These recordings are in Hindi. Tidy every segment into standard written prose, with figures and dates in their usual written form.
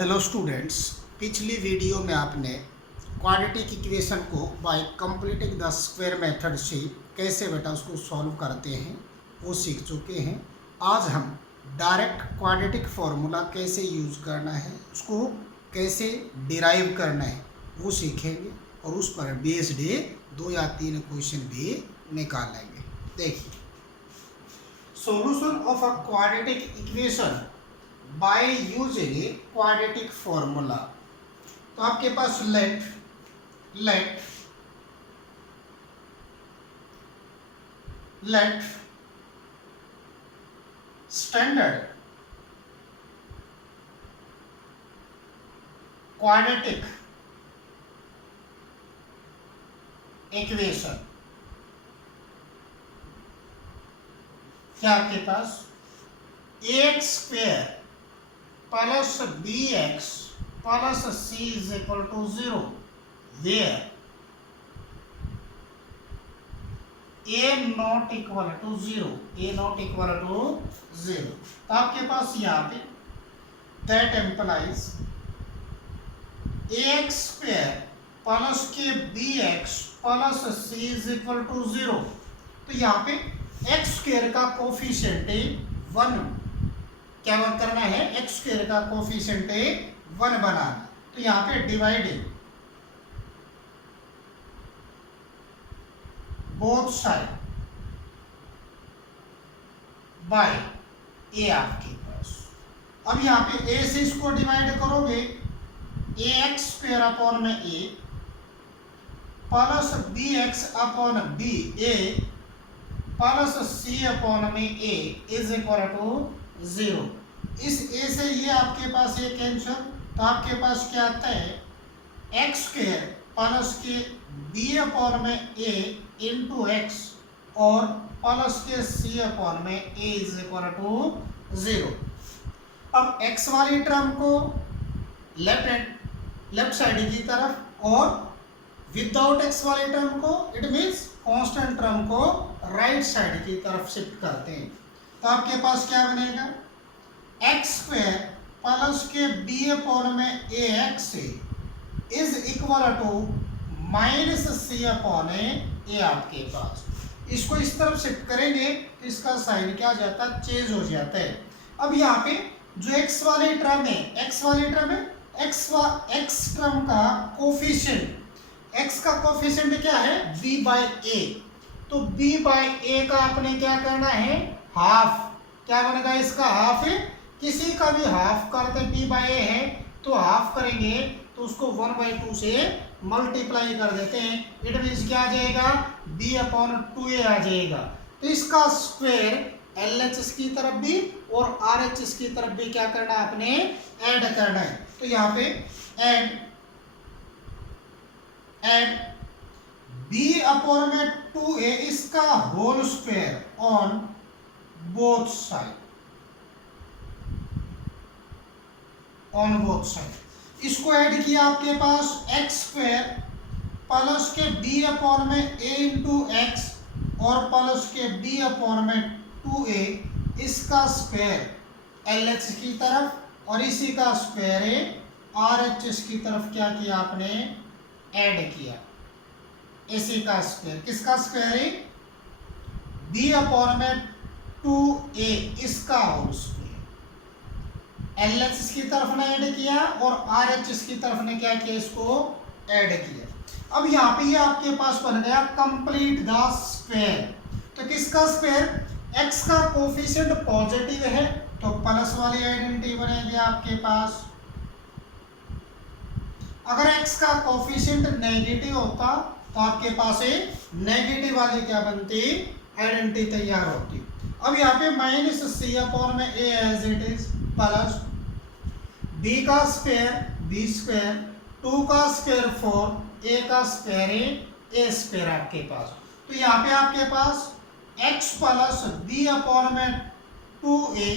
हेलो स्टूडेंट्स, पिछली वीडियो में आपने क्वाड्रेटिक इक्वेशन को bye completing the square method से कैसे बेटा उसको सॉल्व करते हैं वो सीख चुके हैं। आज हम डायरेक्ट क्वाड्रेटिक फार्मूला कैसे यूज करना है, उसको कैसे डिराइव करना है वो सीखेंगे और उस पर बेस्ड 2 या 3 क्वेश्चन भी निकालेंगे। देखिए, solution of a quadratic equation by using a quadratic formula. तो आपके पास लेट स्टैंडर्ड क्वाड्रेटिक इक्वेशन क्या आपके पास x square plus b x plus c is equal to 0 where a not equal to 0। तो आपके पास यहाँ पे that implies x square plus के b x plus c is equal to 0। तो यहाँ पे एक्स स्क्वायर का कोफिशिएंट 1 क्या करना है, एक्स स्क्वायर का कोफिशिएंट 1 बनाना। तो यहाँ पे डिवाइडिंग बोथ साइड बाय ए आपके पास। अब यहाँ पे ए से इसको डिवाइड करोगे, ए एक्स स्क्वायर अपॉन में a plus b x upon b a plus c upon में ए इज इक्वल टू 0। इस ए से ये आपके पास ये कैंसिल, तो आपके पास क्या आता है एक्स स्क्वायर प्लस के बी अपॉन में ए इंटू एक्स और प्लस के सी अपॉन में ए इज इक्वल टू 0। अब एक्स वाली टर्म को लेफ्ट साइड की तरफ और विदाउट एक्स वाली टर्म को इट मीन्स कांस्टेंट टर्म को राइट साइड की तरफ शिफ्ट करते हैं। तो आपके पास क्या बनेगा, एक्स स्क्वायर प्लस के बी अपॉन में a x is equal to minus c upon a आपके पास। इसको इस तरफ शिफ्ट करेंगे तो इसका साइन क्या हो जाता है, चेंज हो जाता है। अब यहाँ पे जो एक्स वाली टर्म है, एक्स टर्म का कोफिशिएंट, एक्स का कोफिशिएंट क्या है b बाई ए। तो b बाई ए का आपने क्या करना है, हाफ। क्या बनेगा इसका हाफ है, किसी का भी हाफ करते b बाई ए है तो हाफ करेंगे तो उसको 1/2 से मल्टीप्लाई कर देते हैं। इट मीन्स क्या आ जाएगा, b अपॉन 2a आ जाएगा। तो इसका स्क्वायर LHS की तरफ भी और RHS की तरफ भी क्या करना है, आपने ऐड करना है। तो यहाँ पे ऐड b अपॉन में 2a इसका whole square on both side, इसको ऐड किया आपके पास एक्स स्क्वायर प्लस के b अपॉन में a इंटू एक्स और प्लस के b अपॉन में 2a इसका स्क्वायर LHS की तरफ और इसी का स्क्वायर RHS की तरफ क्या किया आपने, ऐड किया। इसी का स्क्वायर, किसका स्क्वायर है, b अपॉन में 2a इसका होल स्क्वायर। LHS की तरफ ने ऐड किया और RHS की तरफ ने क्या किया, इसको ऐड किया। अब यहाँ पे ये आपके पास बन गया कंप्लीट द स्क्वायर। तो किसका स्क्वायर, x का कोफिशिएंट पॉजिटिव है तो प्लस वाली आइडेंटिटी बनेगी आपके पास। अगर x का कोफिशिएंट नेगेटिव होता तो आपके पास नेगेटिव वाली क्या बनती, आइडेंटिटी तैयार होती। अब यहाँ पे माइनस सी अपॉन में a as it is plus b का स्क्वायर b स्क्वायर, 2 का स्क्वायर 4, a का स्क्वायर a स्क्वायर आपके पास। तो यहाँ पे आपके पास x प्लस b अपॉन में 2a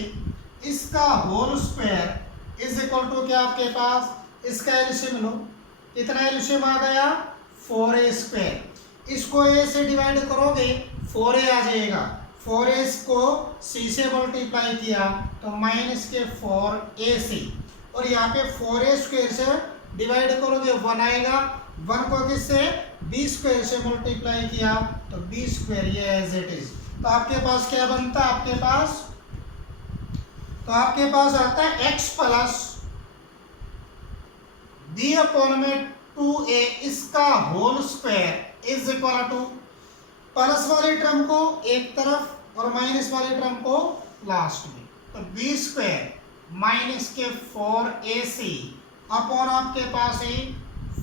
इसका whole square is equal to क्या आपके पास, इसका एलसीएम लो, इतना एलसीएम आ गया 4a स्क्वायर। इसको a से डिवाइड करोगे 4a आ जाएगा, 4a को c से मल्टीप्लाई किया तो माइनस के 4ac और यहाँ पे 4a स्क्वायर से डिवाइड करोगे 1 आएगा, 1 को किससे b स्क्वायर से मल्टीप्लाई किया तो b स्क्वायर ये एज इट इज। तो आपके पास क्या बनता है, आपके पास आता है x प्लस b अपॉन में 2a इसका whole square is equal to plus वाले टर्म को एक तरफ और माइनस वाले टर्म को लास्ट में, तो b स्क्वायर माइनस के 4ac अपॉन आपके पास ही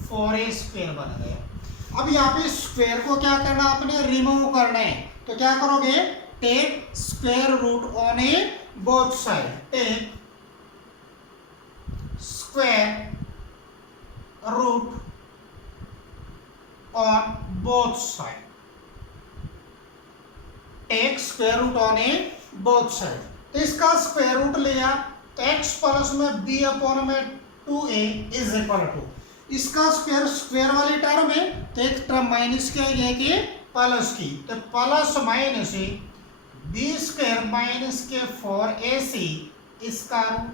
4a स्क्वायर बन गया। अब यहाँ पे स्क्वायर को क्या करना, आपने रिमूव करना है, तो क्या करोगे, take square root on a both side, take square root on both side, take square root on a both side. तो इसका स्क्वायर रूट लिया तो x प्लस में b अपॉन में 2a इज इक्वल टू, इसका स्क्वायर स्क्वायर वाली टर्म है तो एक टर्म माइनस की है कि प्लस की, तो plus minus b square minus के 4ac इसका रूट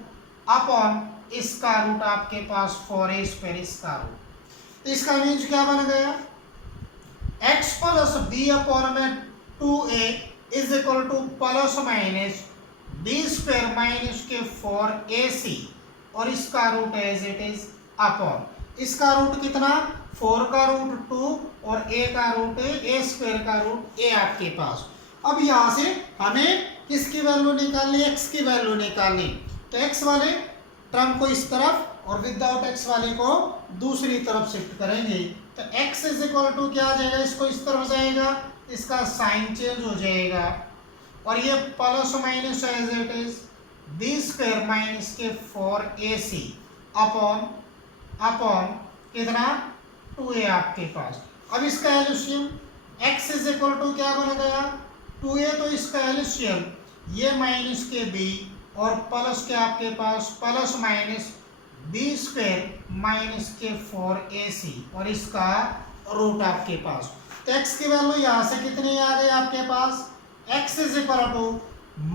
अपॉन इसका रूट आपके पास 4a स्क्वायर इसका रूट। तो इसका मीन्स क्या बन गया, x प्लस b अपॉन में 2a is equal to plus minus b square minus के 4ac और इसका root as it is upon इसका रूट कितना, 4 का रूट 2 और a का रूट a स्क्वायर का रूट a आपके पास। अब यहाँ से हमें किसकी वैल्यू निकालनी, x की वैल्यू निकालनी, तो x वाले टर्म को इस तरफ और विदाउट x वाले को दूसरी तरफ शिफ्ट करेंगे, तो x इज इक्वल टू क्या आ जाएगा, इसको इस तरफ जाएगा, इसका साइन चेंज हो जाएगा और ये plus minus as it is b square minus के 4ac अपॉन कितना 2a आपके पास। अब इसका LCM x is equal to क्या बन गया 2a, तो इसका एलसीएम ये माइनस के b और प्लस के आपके पास plus minus b square minus के 4ac और इसका रूट आपके पास। तो x की वैल्यू यहाँ से कितनी आ गई आपके पास, x is equal to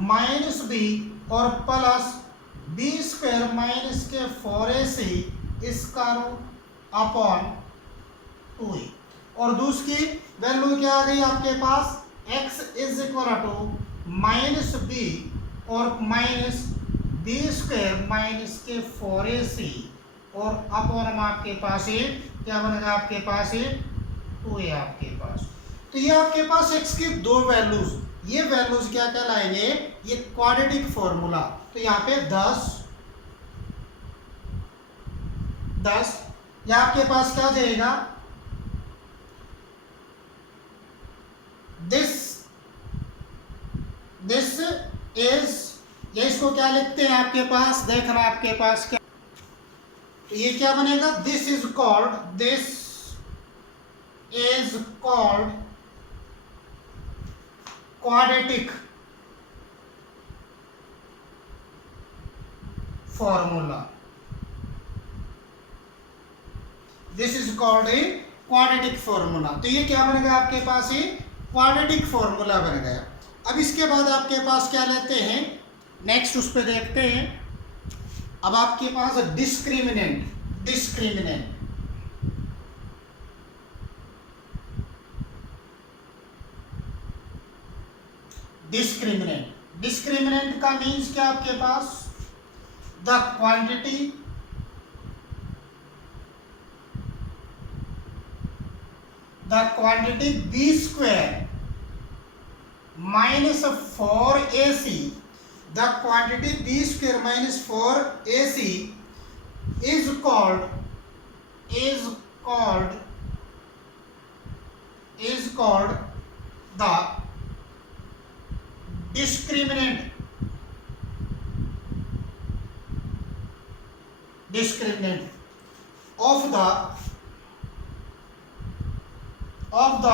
minus b और प्लस b स्क्वायर माइनस के 4ac इसका रूट अपॉन 2a और दूसरी वैल्यू क्या आ गई आपके पास, x is equal to minus b और माइनस b स्क्वायर माइनस के 4ac और अपॉन आपके पास ये क्या बनेगा, आपके ये 2a आपके पास। तो ये आपके पास x की दो वैल्यूज, ये वैल्यूज क्या कहलाएंगे, ये क्वाड्रेटिक फॉर्मूला। तो यहाँ पे 10 ये आपके पास क्या जाएगा, दिस इज, ये इसको क्या लिखते हैं आपके पास, देखना आपके पास क्या, तो ये क्या बनेगा, this is called quadratic formula, this is called a quadratic formula. तो ये क्या बन गया आपके पास, ये क्वाड्रेटिक फॉर्मूला बन गया। अब इसके बाद आपके पास क्या लेते हैं, नेक्स्ट उस पर देखते हैं। अब आपके पास डिस्क्रिमिनेंट डिस्क्रिमिनेंट का मीन्स क्या आपके पास, the quantity b square minus 4ac, the quantity b square minus 4ac is called the discriminant of the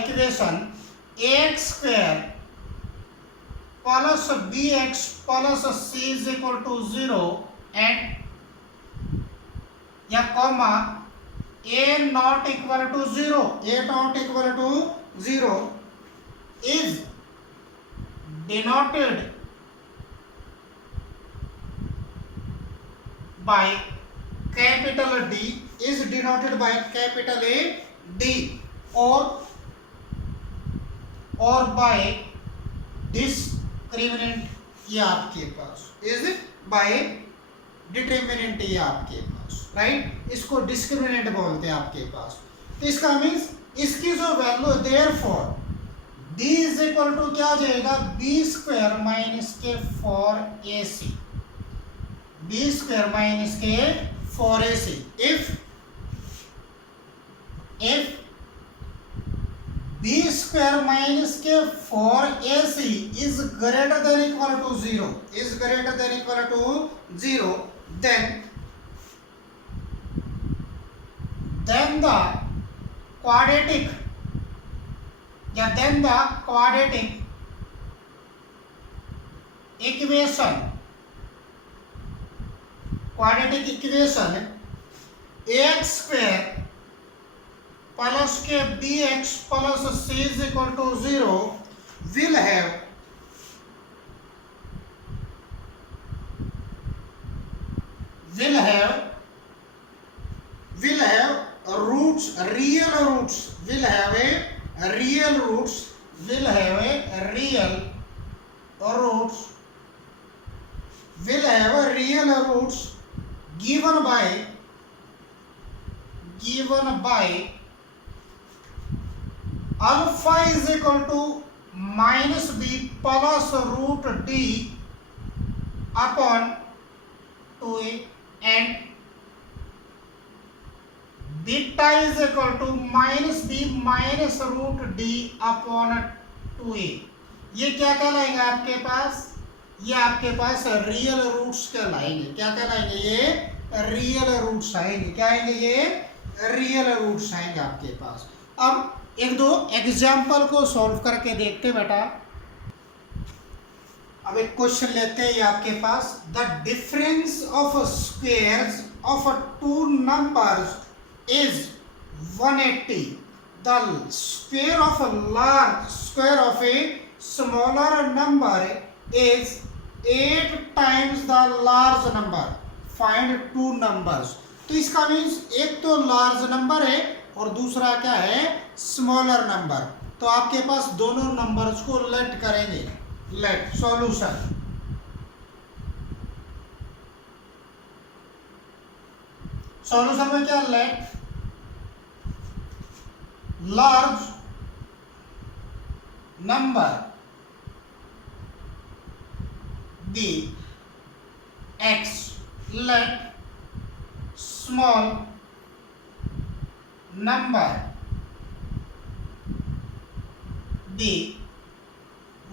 equation ax square plus bx plus c is equal to 0 and या comma a not equal to 0 is denoted by capital D is denoted by capital A D or by discriminant, ये आपके पास is by डिटरमिनेंट, ये आपके पास राइट, इसको डिस्क्रिमिनेंट बोलते हैं आपके पास। तो इसका मीन्स इसकी जो value therefore d is equal to क्या आ जाएगा, बी स्क्वायर माइनस के four a c, b square minus के four a c if b square minus के four a c is greater than equal to zero, is greater than equal to zero, then the quadratic equation ax square plus के bx plus c is equal to 0 will have roots, real roots, will have a real roots given by alpha is equal to minus b plus root d upon 2a and beta is equal to minus b minus root d upon 2a। ये क्या कहलाएंगे आपके पास, ये आपके पास रियल रूट्स कहलाएंगे। क्या कहलाएंगे, ये रियल रूट्स आएंगे। क्या आएंगे, ये रियल रूट्स आएंगे आपके पास। अब एक दो एग्जाम्पल को सॉल्व करके देखते बेटा। अब एक क्वेश्चन लेते हैं, ये आपके पास the difference of squares of two numbers is 180. The square of a smaller number is 8 times the large number. Find two numbers. तो इसका मीन्स एक तो लार्ज नंबर है और दूसरा क्या है, स्मॉलर नंबर। तो आपके पास दोनों नंबर्स को लेट करेंगे। लेट सॉल्यूशन, सॉल्यूशन में क्या, let large number be x, let small number be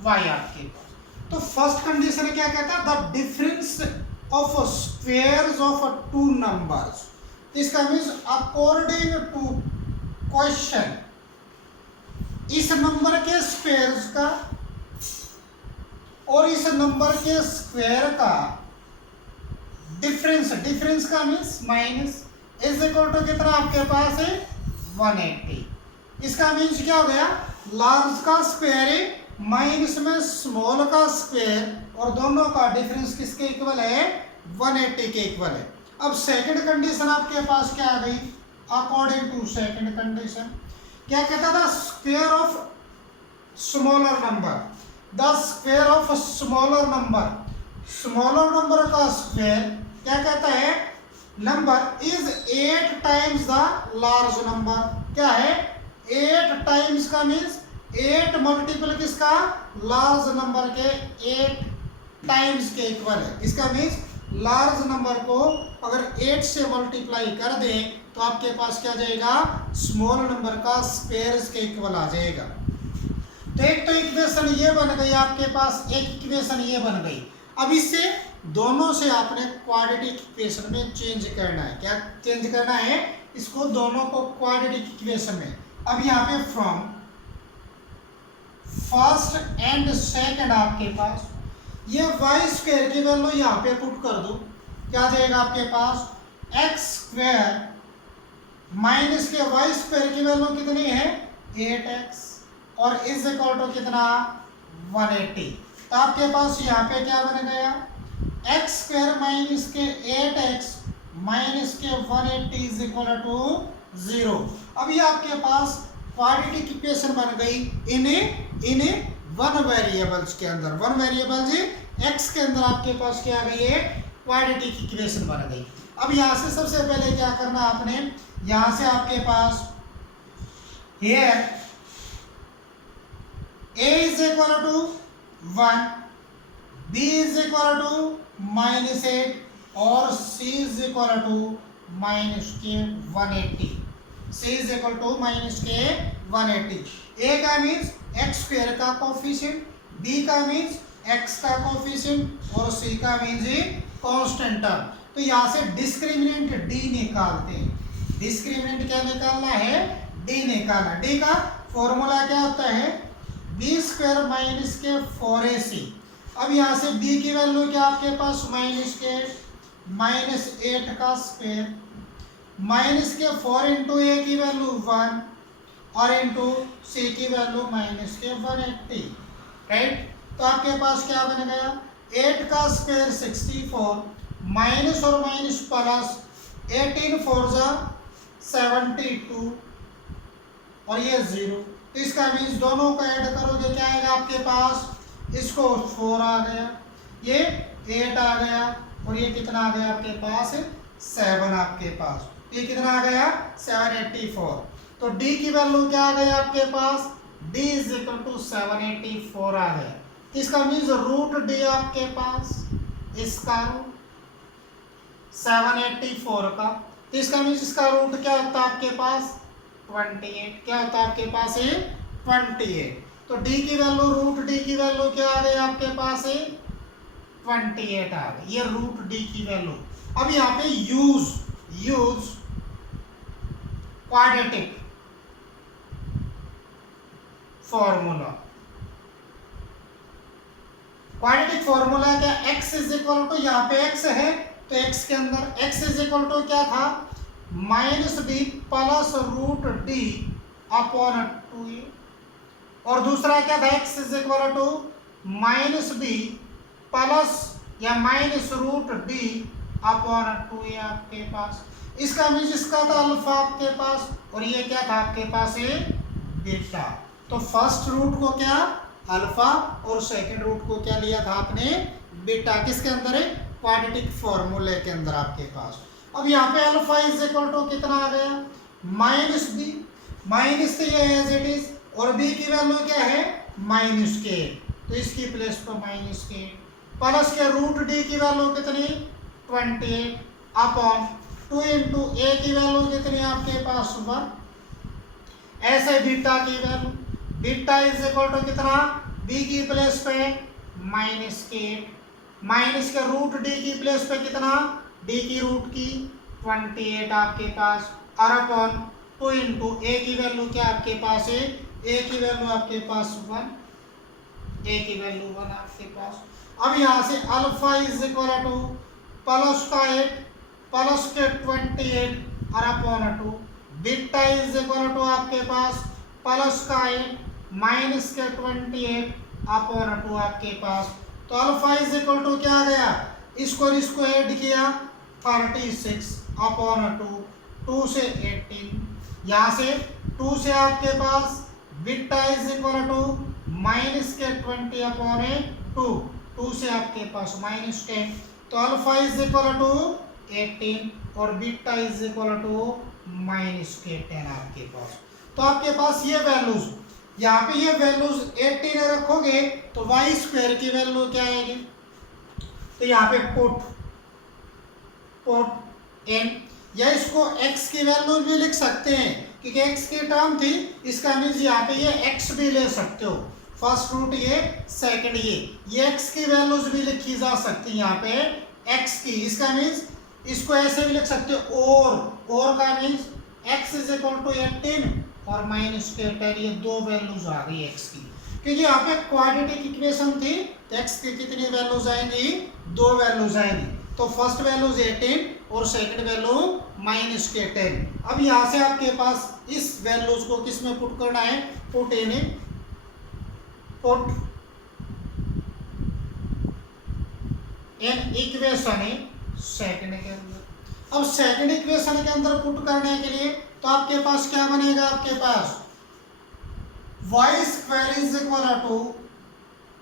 y आपके पास। तो फर्स्ट कंडीशन क्या कहता है, the difference of squares of two numbers. इसका मीन्स अकॉर्डिंग टू क्वेश्चन इस नंबर के स्क्वायर्स का और इस नंबर के स्क्वायर का डिफरेंस, डिफरेंस का means minus, is equal to कितना आपके पास है 180। इसका मीन्स क्या हो गया, लार्ज का स्क्वायर है माइनस में स्मॉल का स्क्वायर और दोनों का डिफरेंस किसके इक्वल है, 180 के इक्वल है। अब सेकंड कंडीशन आपके पास क्या आ गई, अकॉर्डिंग टू सेकंड कंडीशन क्या कहता था, square of smaller number, the square of smaller number, smaller number का स्क्वायर क्या कहता है, number is 8 times the large number. क्या है, 8 टाइम्स का मीन्स 8 मल्टीपल किसका, लार्ज नंबर के 8 टाइम्स के इक्वल है। इसका मीन्स लार्ज नंबर को अगर 8 से मल्टीप्लाई कर दें तो आपके पास क्या जाएगा, स्मॉल नंबर का स्क्वायर के इक्वल आ जाएगा। तो एक तो इक्वेशन ये बन गई आपके पास, एक इक्वेशन ये बन गई। अब इससे दोनों से आपने क्वाड्रेटिक इक्वेशन में चेंज करना है। क्या चेंज करना है, इसको दोनों को क्वाड्रेटिक इक्वेशन में। अब यहाँ पे फ्रॉम फर्स्ट एंड सेकंड आपके पास ये वाई स्क्वायर की वैल्यू यहाँ पे पुट कर दो, क्या जाएगा आपके पास, एक्स स्क्वायर माइनस के वाई स्क्वायर की वैल्यू कितनी है 8x और इज इक्वल टू कितना 180। तो आपके पास यहाँ पे क्या बन गया, एक्स स्क्वायर माइनस के 8x माइनस के 180 इज इक्वल टू 0। अब ये आपके पास क्वाड्रेटिक इक्वेशन बन गई इन वन वेरिएबल्स के अंदर। वन वेरिएबल जी एक्स के अंदर आपके पास क्या आ गई है, क्वाड्रेटिक इक्वेशन बन गई। अब यहाँ से सबसे पहले क्या करना आपने, यहाँ से आपके पास here a is equal to 1, b is equal to -8 और c is equal to -180। c is equal to -180। a का मीन्स एक्स स्क्वायर का कोफिशिएंट, b का मीन्स x का कोफिशिएंट और c का मीन्स कांस्टेंट टर्म। तो यहाँ से डिस्क्रिमिनेंट d निकालते हैं। डिस्क्रिमिनेंट क्या निकालना है, d निकालना। d का फॉर्मूला क्या होता है, b स्क्वायर माइनस के 4ac। अब यहाँ से b की वैल्यू क्या आपके पास माइनस के -8 का स्क्वायर माइनस के 4 इंटू ए की वैल्यू 1 और इंटू सी की वैल्यू माइनस के 180, राइट। तो आपके पास क्या बन गया, 8 का स्क्वायर 64 माइनस और माइनस प्लस 18 4 जा 72 और ये 0। तो इसका मीन्स दोनों को ऐड करोगे क्या आएगा आपके पास, इसको 4 आ गया, ये 8 आ गया और ये कितना आ गया आपके पास 7 आपके पास। ये कितना आ गया 784। तो d की वैल्यू क्या आ गई आपके पास, d इज इक्वल टू 784 आ गया। इसका मीन्स रूट d आपके पास इसका रूट 784 का, तो इसका मीन्स इसका रूट क्या होता है आपके पास 28। क्या होता है आपके पास 28। तो d की वैल्यू रूट d की वैल्यू क्या आ गई आपके पास 28 आ गई, ये रूट d की वैल्यू। अब यहाँ पे use quadratic formula. Quadratic formula क्या, x इज इक्वल टू, यहाँ पे x है तो x के अंदर x इज इक्वल टू क्या था -b plus root d upon 2a और दूसरा क्या था x is equal to -b plus या minus root d upon 2a आपके पास। इसका मीन्स इसका था अल्फा आपके पास और ये क्या था आपके पास बीटा। तो फर्स्ट रूट को क्या अल्फा और सेकंड रूट को क्या लिया था आपने बीटा, किसके अंदर है क्वाड्रेटिक फॉर्मूले के अंदर आपके पास। अब यहाँ पे अल्फा इज इक्वल टू कितना आ गया -b, माइनस तो ये एज इट इज और b की वैल्यू क्या है -k, तो इसकी प्लेस पर -k प्लस के रूट d की वैल्यू कितनी 28 अपॉन 2 इंटू a की वैल्यू कितनी आपके पास 1। ऐसे बीटा की value, beta is equal to कितना b की प्लेस पे -k माइनस के रूट d की प्लेस पे कितना d की रूट की 28 आपके पास और अपॉन 2 इंटू a की वैल्यू क्या आपके पास है, a की वैल्यू आपके पास 1, a की वैल्यू 1 आपके पास। अब यहाँ से alpha is equal to plus का 8 प्लस के 28 और upon 2, beta is equal to आपके पास प्लस का 8 माइनस के 28 अपॉन 2 आपके पास। तो अल्फा इज इक्वल टू क्या आ गया, इसको ऐड किया 36 अपॉन 2 से 18, यहाँ से 2 से आपके पास beta is equal to minus के 20 अपॉन 2 से आपके पास -10। तो अल्फा इज इक्वल टू 18 और बीटा इज इक्वल टू -10 आपके पास। तो आपके पास ये वैल्यूज, यहाँ पे ये वैल्यूज 18 रखोगे तो वाई स्क्वायर की वैल्यू क्या आएगी, तो यहाँ पे पुट n, या इसको x की वैल्यू भी लिख सकते हैं क्योंकि x की टर्म थी, इसका मीन्स यहाँ पे ये x भी ले सकते हो, फर्स्ट रूट ये सेकंड ये x की वैल्यूज भी लिखी जा सकती है यहाँ पे x की। इसका मीन्स इसको ऐसे भी लिख सकते हो और का means x is equal to 18 और -10, ये दो वैल्यूज आ गई x की, क्योंकि यहाँ पे क्वाड्रेटिक इक्वेशन थी तो x की कितनी वैल्यूज आएंगी, दो वैल्यूज आएंगी। तो फर्स्ट वैल्यूज 18 और सेकंड वैल्यू -10। अब यहाँ से आपके पास इस वैल्यूज को किस में पुट करना है, पुट इन इक्वेशन सेकंड के अंदर। अब सेकंड इक्वेशन के अंदर पुट करने के लिए तो आपके पास क्या बनेगा, आपके पास y square is equal to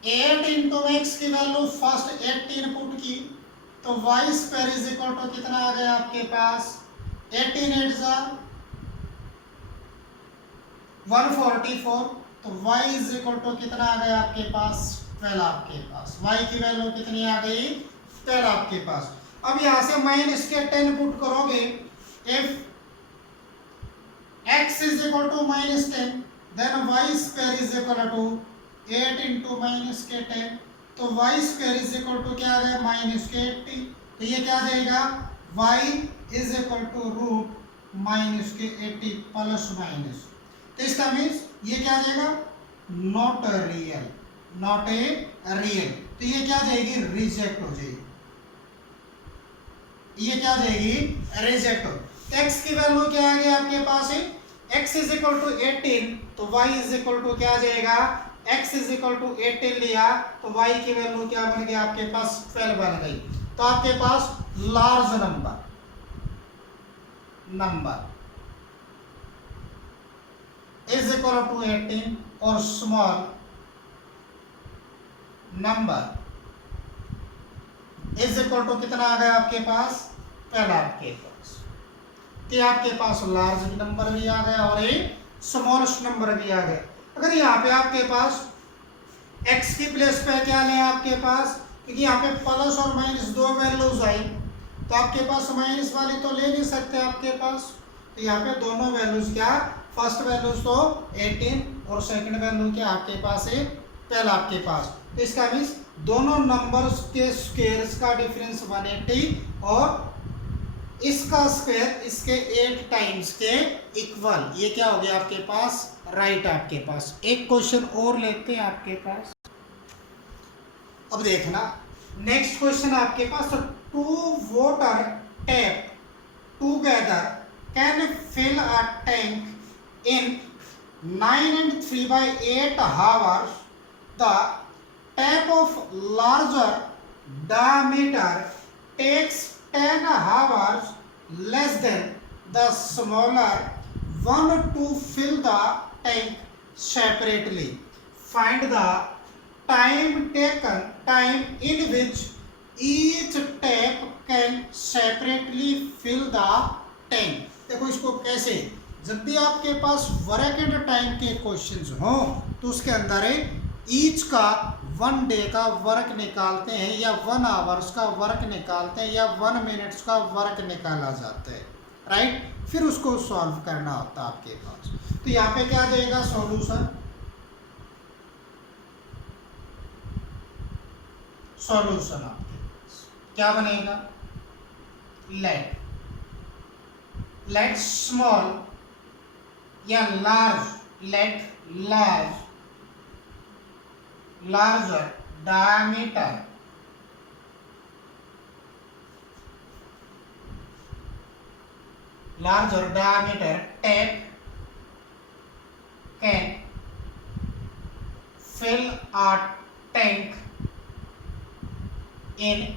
8 into x की वैल्यू फर्स्ट 18 पुट की तो y square is equal to कितना आ गया आपके पास 18 8 जा 144 तो y इज इक्वल टू कितना आ गया आपके पास 12 आपके पास y की वैल्यू कितनी आ गई 12 आपके पास। अब यहां से माइनस के 10 पुट करोगे if x is equal to -10 then y square is equal to 8 into minus के 10 तो y square is equal to क्या आ गया माइनस के 80 तो ये क्या आ जाएगा y is equal to root minus के 80 प्लस माइनस तो इसका मीन्स ये क्या आ जाएगा not real, not a real तो ये क्या आ जाएगी रिजेक्ट हो जाएगी, ये क्या आ जाएगी रिजेक्ट हो। x की वैल्यू क्या आ गई आपके पास है x इज इक्वल टू 18 तो y इज इक्वल टू क्या आ जाएगा x इज इक्वल टू 18 लिया तो y की वैल्यू क्या बन गई आपके पास 12 बन गई तो आपके पास large number is equal to 18 और small number is equal to कितना आ गया आपके पास 12 आपके पास तो आपके पास लार्ज नंबर भी आ गया और एक स्मॉलेस्ट नंबर भी आ गया। अगर यहाँ पे आपके पास x की प्लेस पे क्या लें आपके पास क्योंकि यहाँ पे प्लस और माइनस दो वैल्यूज आई तो आपके पास माइनस वाली तो ले नहीं सकते आपके पास तो यहाँ पे दोनों वैल्यूज क्या फर्स्ट वैल्यूज तो 18 और सेकंड वैल्यू क्या आपके पास है 12 आपके पास तो इसका मीन्स दोनों नंबर्स के स्क्वायर्स का डिफरेंस 180 और इसका स्क्वायर इसके 8 टाइम्स के इक्वल ये क्या हो गया आपके पास राइट आपके पास। एक क्वेश्चन और लेते हैं आपके पास, अब देखना नेक्स्ट क्वेश्चन आपके पास two water tap together can fill a tank in 9 and 3/8 hours. The tap of larger diameter takes 10 hours less than the smaller one to fill the tank separately. Find the time in which each tap can separately fill the tank. देखो इसको कैसे, जब भी आपके पास वर्क एंड टाइम के क्वेश्चंस हो तो उसके अंदर ईच का 1 डे का वर्क निकालते हैं या 1 आवर्स का वर्क निकालते हैं या 1 मिनट्स का वर्क निकाला जाता है राइट, फिर उसको सॉल्व करना होता है आपके पास। तो यहाँ पे क्या देगा सॉल्यूशन, सॉल्यूशन आपके पास क्या बनेगा लेट स्मॉल या larger diameter tap can fill a tank in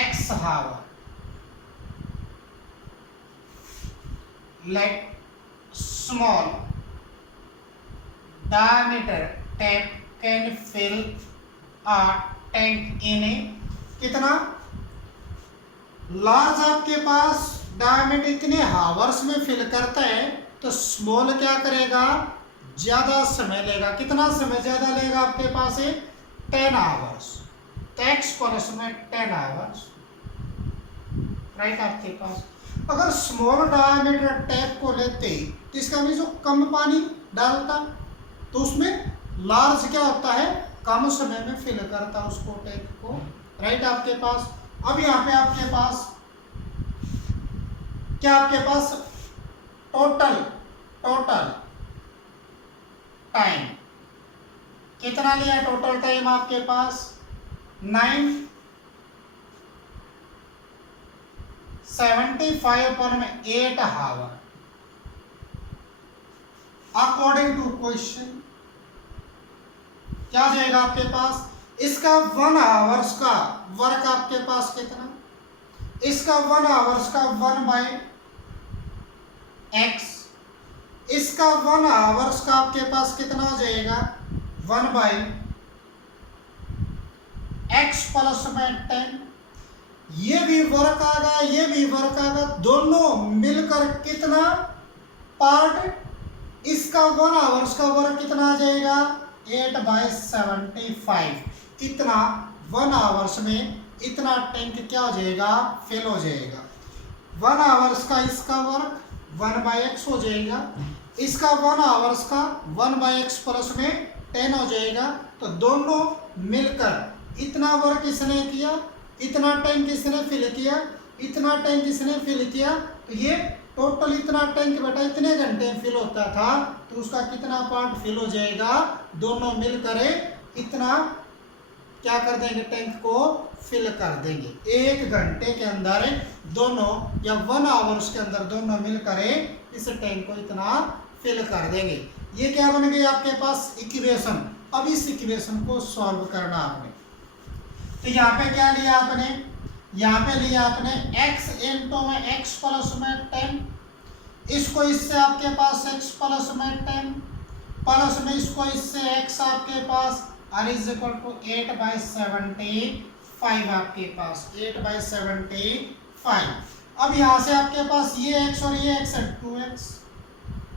X hour. Let small diameter tap can fill a tank in कितना लार्ज आपके पास डायमीटर इतने हावर्स में फिल करता है तो स्मॉल क्या करेगा ज्यादा समय लेगा, कितना समय ज्यादा लेगा आपके पास है 10 आवर्स तो एक्स प्लस में 10 आवर्स राइट आपके पास। अगर स्मॉल डायमीटर टैप को लेते तो इसका भी जो कम पानी डालता तो उसमें लार्ज क्या होता है कम समय में फिल करता उसको टैप को राइट आपके पास। अब यहाँ पे आपके पास क्या आपके पास टोटल टाइम कितना लिया, टोटल टाइम आपके पास 975/8 आवर अकॉर्डिंग टू क्वेश्चन क्या जाएगा आपके पास इसका 1 आवर्स का वर्क आपके पास कितना, इसका 1 आवर्स का 1/x, इसका 1 आवर्स का आपके पास कितना हो जाएगा 1/x प्लस में 10। ये भी वर्क आगा, ये भी वर्क आगा, दोनों मिलकर कितना पार्ट, इसका 1 आवर्स का वर्क कितना आ जाएगा 8/75। इतना 1 आवर्स में इतना टैंक क्या हो जाएगा फिल हो जाएगा। 1 आवर्स का इसका वर्क 1/x हो जाएगा, इसका 1 आवर्स का 1/x प्लस में 10 हो जाएगा। तो दोनों मिलकर इतना वर्क इसने किया, इतना टैंक इसने फिल किया, इतना टैंक इसने फिल किया, तो ये टोटल इतना टैंक बेटा इतने घंटे में फिल होता था, तो उसका कितना पार्ट फिल हो जाएगा, दोनों मिलकर इतना क्या कर देंगे टैंक को फिल कर देंगे। 1 घंटे के अंदर दोनों या 1 आवर्स के अंदर दोनों मिलकर इस टैंक को इतना फिल कर देंगे। ये क्या बन गई आपके पास इक्वेशन। अब इस इक्वेशन को सॉल्व करना आपने, तो यहाँ पे क्या लिया आपने, यहाँ पे लिया आपने x इंटू में x प्लस में 10, इसको इससे आपके पास x प्लस में 10 प्लस में इसको इससे x आपके पास r इज इक्वल टू 8/75 आपके पास 8/75। अब यहाँ से आपके पास ये x और ये x है 2x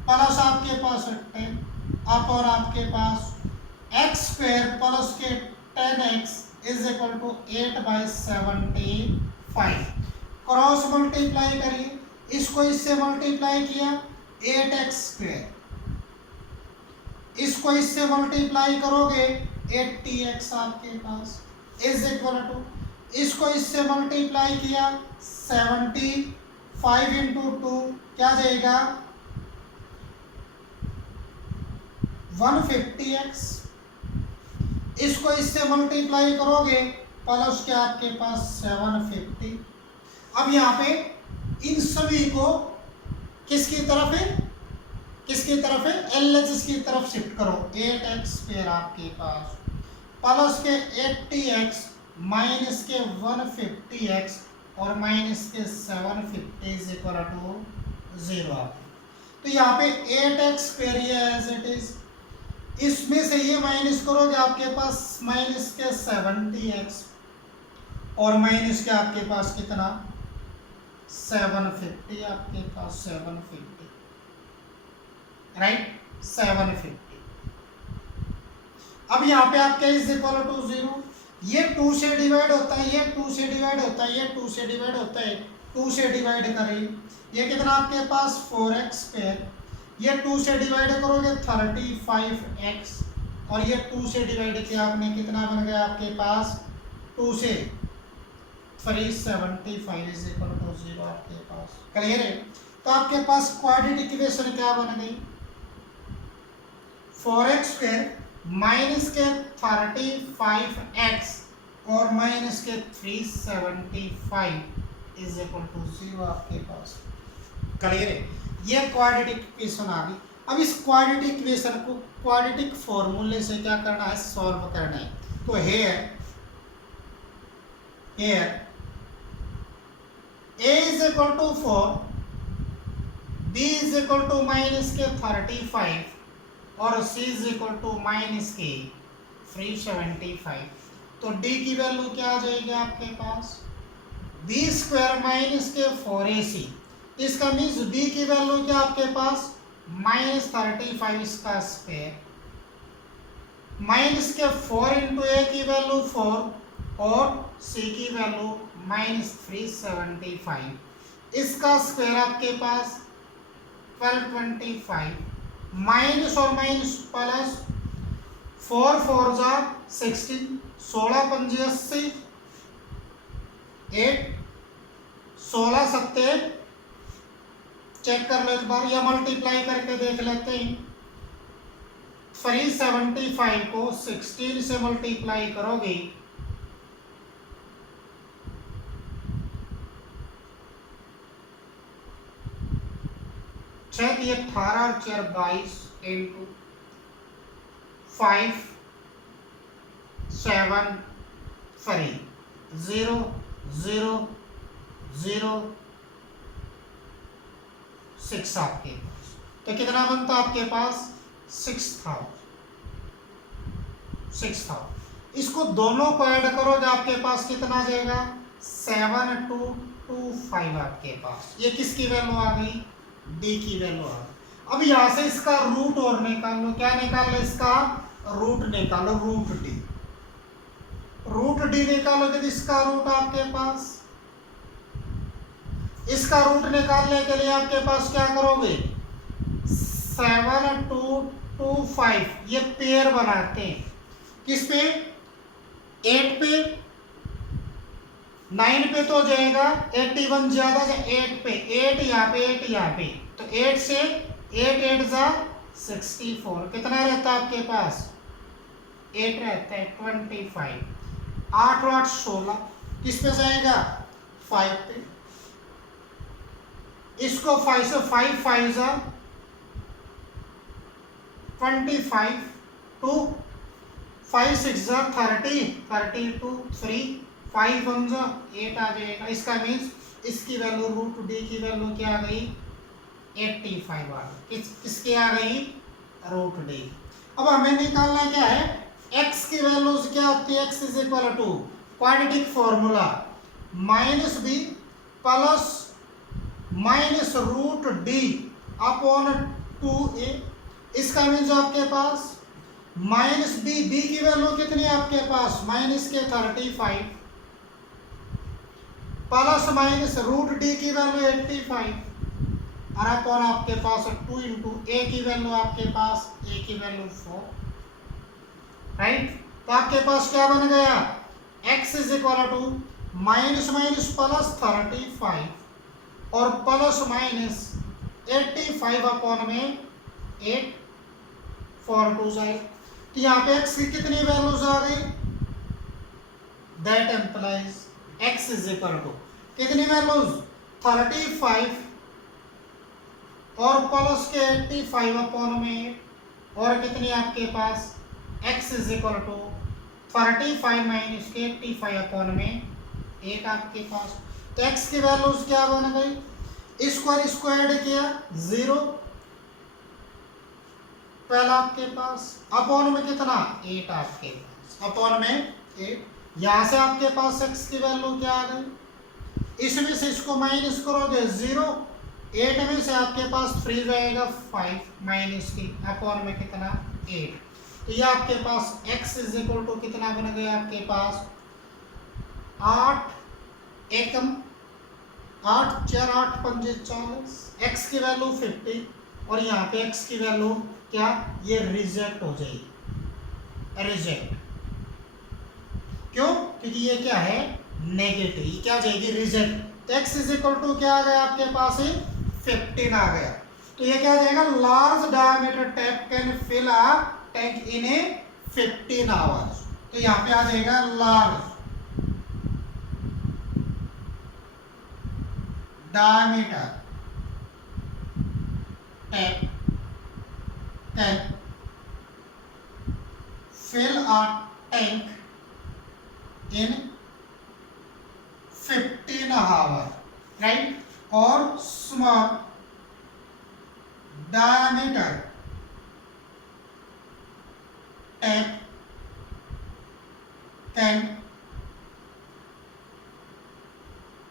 प्लस आपके पास 10 अब और आपके पास x स्क्वायर प्लस के 10x is equal to 8/75। Cross multiply करिए, इसको इससे मल्टीप्लाई किया 8x स्क्वायर, इसको इससे मल्टीप्लाई करोगे 80x आपके पास इज इक्वल टू, इसको इससे मल्टीप्लाई किया 75 इंटू 2 क्या जाएगा 150x, इसको इससे मल्टीप्लाई करोगे प्लस के आपके पास 750। अब यहाँ पे इन सभी को किसकी तरफ है, किसकी तरफ है LHS की तरफ शिफ्ट करो। 8x स्क्वायर आपके पास प्लस के 80x माइनस के 150x और माइनस के 750 इज इक्वल टू 0। तो यहाँ पे 8x स्क्वायर ये एज इट इज, इसमें से ये माइनस करोगे आपके पास माइनस के 70x और माइनस के आपके पास कितना 750 आपके पास 750 राइट 750। अब यहाँ पे आपके इज इक्वल टू 0, ये 2 से डिवाइड होता है, ये 2 से डिवाइड होता है, ये 2 से डिवाइड होता है, 2 से डिवाइड करें ये कितना आपके पास 4x स्क्वायर, ये 2 से डिवाइड करोगे 35x और ये 2 से डिवाइड किया आपने कितना बन गया आपके पास 2 से 375 इज इक्वल टू 0 आपके पास। क्लियर है। तो आपके पास क्वाड्रेटिक इक्वेशन क्या बन गई 4x स्क्वायर माइनस के 35x और माइनस के 375 इज इक्वल टू 0 आपके पास। क्लियर है। ये क्वाड्रेटिक इक्वेशन आ गई। अब इस क्वाड्रेटिक इक्वेशन को क्वाड्रेटिक फॉर्मूले से क्या करना है सॉल्व करना है। तो here a is equal to 4, b is equal to minus के 35 और c is equal to minus के 375। तो d की वैल्यू क्या आ जाएगी आपके पास b स्क्वायर माइनस के 4ac, इसका मीन्स b की वैल्यू क्या आपके पास माइनस 35 इसका स्क्वायर माइनस के 4 इंटू a की वैल्यू 4 और c की वैल्यू माइनस 375, इसका स्क्वायर आपके पास 1225 माइनस और माइनस प्लस 4 4 जा 16 16 पंजे 80 8 16 सत्ते चेक कर लो एक बार या मल्टीप्लाई करके देख लेते हैं। 375 को 16 से मल्टीप्लाई करोगे छह 18 और 4 22 इंटू 5 7 3 0 0 0 6 आपके पास, तो कितना बनता आपके पास 6000। इसको दोनों को ऐड करो तो आपके पास कितना आ जाएगा 7225 आपके पास। ये किसकी वैल्यू आ गई, डी की वैल्यू आ गई। अब यहां से इसका रूट और निकाल लो, क्या निकाल लो, इसका रूट निकालो, रूट डी निकालो तो इसका रूट आपके पास, इसका रूट निकालने के लिए आपके पास क्या करोगे 7225 ये पेयर बनाते हैं, किस पे 8 पे, 9 पे तो जाएगा 81 ज्यादा, 8 पे 8 यहाँ पे 8 यहाँ पे, तो 8 से 8 8 जा 64, कितना रहता है आपके पास 8 रहता है 25, 8 8 16, किस पे जाएगा 5 पे, इसको 5 से 5 5 जा 25, 2 5 6 जा 30 32 3 5 1 जा 8 आ जाएगा। इसका मीन्स इसकी वैल्यू रूट डी की वैल्यू क्या आ गई 85 आ गई, किसकी आ गई रूट डी। अब हमें निकालना क्या है x की वैल्यूज क्या होती है, x is equal to quadratic formula minus b plus minus root d upon 2a। इसका मीन्स आपके पास माइनस बी, बी की वैल्यू कितनी है आपके पास माइनस के 35 प्लस माइनस रूट डी की वैल्यू 85 और अपॉन आपके पास 2 इंटू ए की वैल्यू आपके पास ए की वैल्यू 4, राइट। तो आपके पास क्या बन गया x is equal to minus minus plus 35 और प्लस माइनस 85 अपॉन में 8 4 2 जाए, तो यहाँ पे x की कितनी वैल्यूज आ गई, that implies x is equal to कितनी वैल्यूज 35 और प्लस के 85 अपॉन में और कितनी आपके पास x is equal to 35 minus के 85 अपॉन में 8 आपके पास। तो x की वैल्यूज क्या बन गई, इसको ऐड किया 0 पहला आपके पास अपॉन में कितना 8 आपके पास, अपॉन में 8, यहां से आपके पास x की वैल्यू क्या आ गई, इसमें से इसको माइनस करोगे 0, 8 में से आपके पास फ्री रहेगा 5 माइनस की अपॉन में कितना 8, तो ये आपके पास x इज इक्वल टू कितना बन गया आपके पास 8 एकम 8 4 8 5 40, x की वैल्यू 50 और यहाँ पे x की वैल्यू क्या ये रिजेक्ट हो जाएगी, रिजेक्ट क्यों, क्योंकि ये क्या है नेगेटिव, ये क्या हो जाएगी रिजेक्ट। तो x इज इक्वल टू क्या आ गया आपके पास 15 आ गया, तो ये क्या हो जाएगा large diameter tap can fill a tank in a 15 hours, तो यहाँ पे आ जाएगा large diameter tap can fill a tank in 15 hours, right? Or small diameter tap can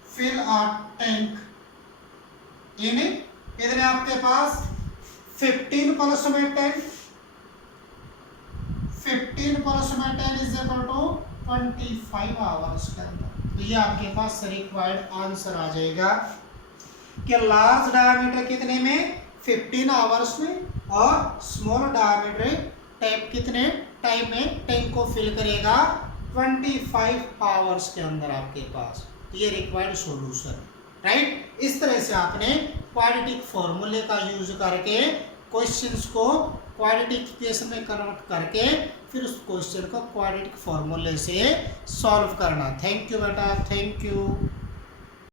fill a tank in इधर आपके पास 15 प्लस में 10, 15 प्लस में 10 इज इक्वल टू 25 आवर्स के अंदर, तो ये आपके पास रिक्वायर्ड आंसर आ जाएगा कि लार्ज डायमीटर कितने में 15 आवर्स में और स्मॉल डायमीटर टैप कितने टाइम में टैंक को फिल करेगा 25 आवर्स के अंदर आपके पास, ये रिक्वायर्ड सॉल्यूशन, राइट। इस तरह से आपने क्वाड्रेटिक फॉर्मूले का यूज करके क्वेश्चंस को क्वाड्रेटिक इक्वेशन में कन्वर्ट करके फिर उस क्वेश्चन को क्वाड्रेटिक फॉर्मूले से सॉल्व करना। थैंक यू बेटा, थैंक यू।